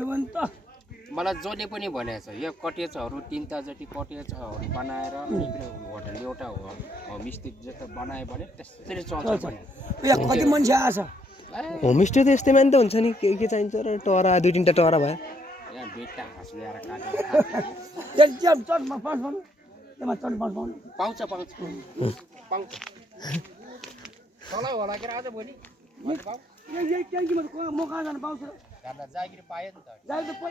मलाई जसले पनि भनेको छ यो कटेजहरू 3 जति कटेजहरू बनाएर होटल एउटा होमस्टे जस्तो बनायो भने त्यसरी चल्छ भने कति मान्छे आछ होमस्टे त यस्तैमा नि त हुन्छ नि के चाहिन्छ र टरा 2-3टा टरा भयो यहाँ बेटा घाँस ल्याएर काटेर पाउँछ चलाउ होला के आज भोलि यही ट्याङ्कीमा म कहाँ जानु पाउँछु घरमा जागिर पायो नि त जागिर त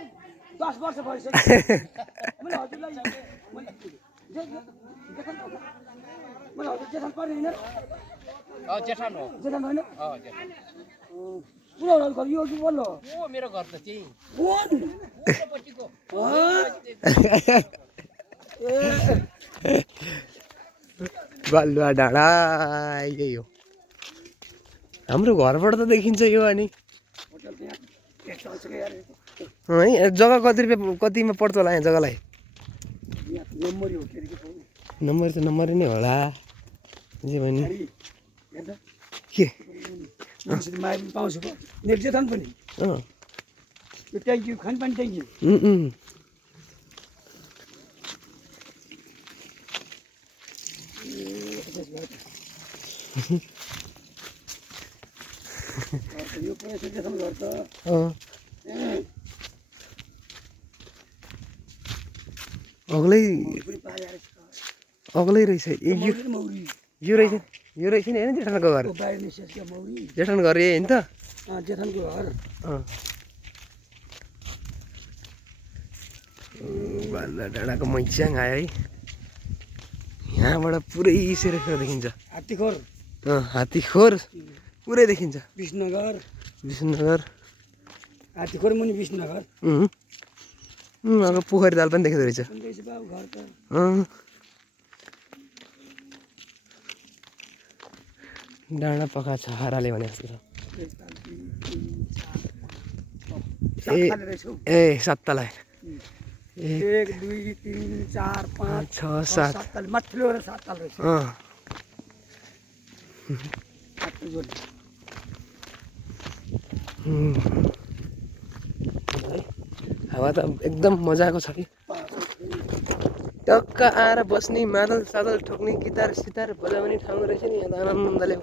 10 वर्ष भइसक्यो मैले हजुरलाई मैले हजुर जेठान पर्ने होइन जेठान हो जेठान होइन जेठान पुरा घर यो कि बोल्नु ओ मेरो घर त त्यही पछिको बालुवा डाँडा यही हो हाम्रो घरबाट त देखिन्छ यो अनि है जग्गा कति रुपियाँ कतिमा पर्छ होला यहाँ जग्गालाई नम्बर त नम्बरै नै होला जे भने के पाउँछु जेठान पनि यो ट्याङ्की खानपानी ट्याङ्की यो पैसा जेठान घर त अग्लै रहेछ यो रहेछ नि होइन जेठानको घर जेठानको घर यही होइन त जेठानको घर बालुवा डाँडाको मैच्याङ आयो है यहाँबाट पुरै सेरेफेर देखिन्छ हात्तीखोर पुरै देखिन्छ विष्णुनगर हात्तीखोर मुनि विष्णुनगर अब पोखरी दाल पनि देख्दो रहेछ डाँडा पखा छ हाराले भने जस्तो छ ए 7 तला 1 2 3 4 5 6 7 माथिल्लो 7 तला रहेछ हावा त एकदम मजाको छ कि टक्क आएर बस्ने मादल सादल ठोक्ने गिटार सितार बजाउने ठाउँ रहेछ नि यहाँ आनन्दले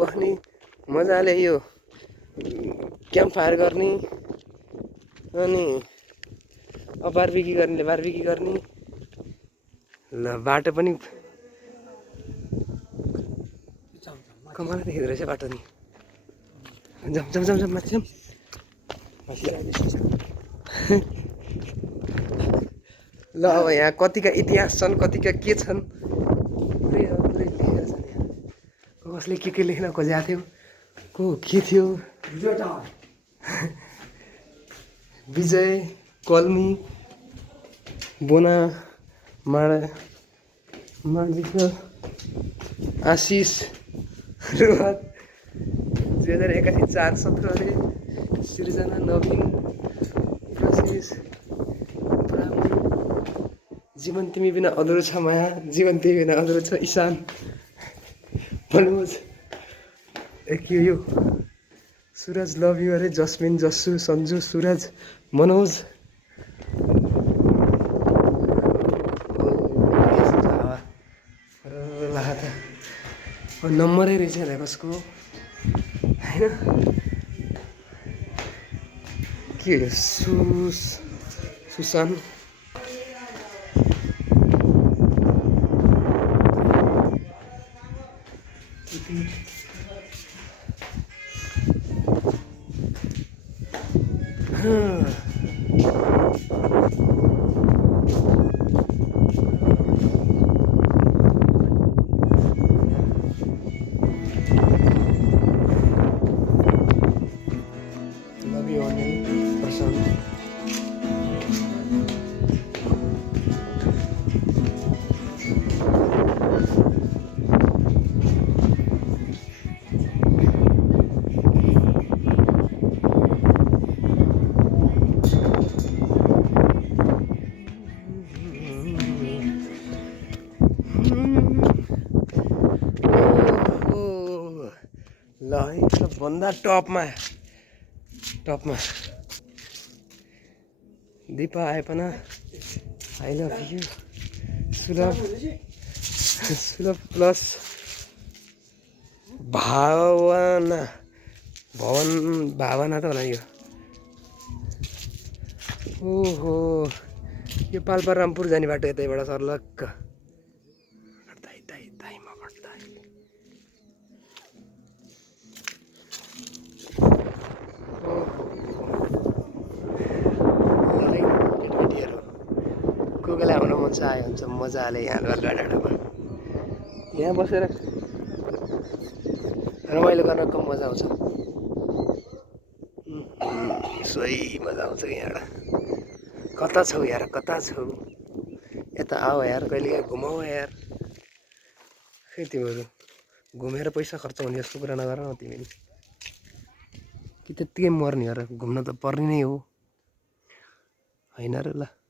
बस्ने मजाले यो क्याम्प फायर गर्ने अनि बारबिकी गर्नेले बारबिकी गर्ने ल बाटो पनि कमाल देख्दो रहेछ बाटो नि जम माथि ल अब यहाँ कतिका इतिहास छन् कतिका के छन् पुरै लेखेर छन् यहाँ कसले के लेख्न खोजेको थियो को के थियो विजय कल्मी बोना मार्जिका आशिष रुवात 2081 417 सृजना नवीन प्रशिष ब्राह्मण जीवन तिमी बिना अधुरो छ माया जीवन तिमी बिना अधुरो छ ईशान मनोज के यो सुरज लभ यु अरे जस्मिन जस्सु सन्जु सुरज मनोज नम्बरै रहेछ होला कसको होइन के सुशान ल है भन्दा टपमा दिपा आइपना आई लभ यु सुलभ सुलभ प्लस भावना भावना त होला यो ओहो यो पाल्पारामपुर जाने बाटो यतैबाट सर्लक्क कोही बेला हाम्रो मजा आयो हुन्छ मजाले यहाँ डाँडामा यहाँ बसेर रमाइलो गर्नको मजा आउँछ सही मजा आउँछ यहाँबाट कता छौ यार कता छौ यता आऊ यार कहिलेकाहीँ घुमाऊ यार खै तिमीहरू घुमेर पैसा खर्च हुने जस्तो कुरा नगर न तिमीले कि त्यत्तिकै मर्ने हो र घुम्न त पर्ने नै हो होइन र ल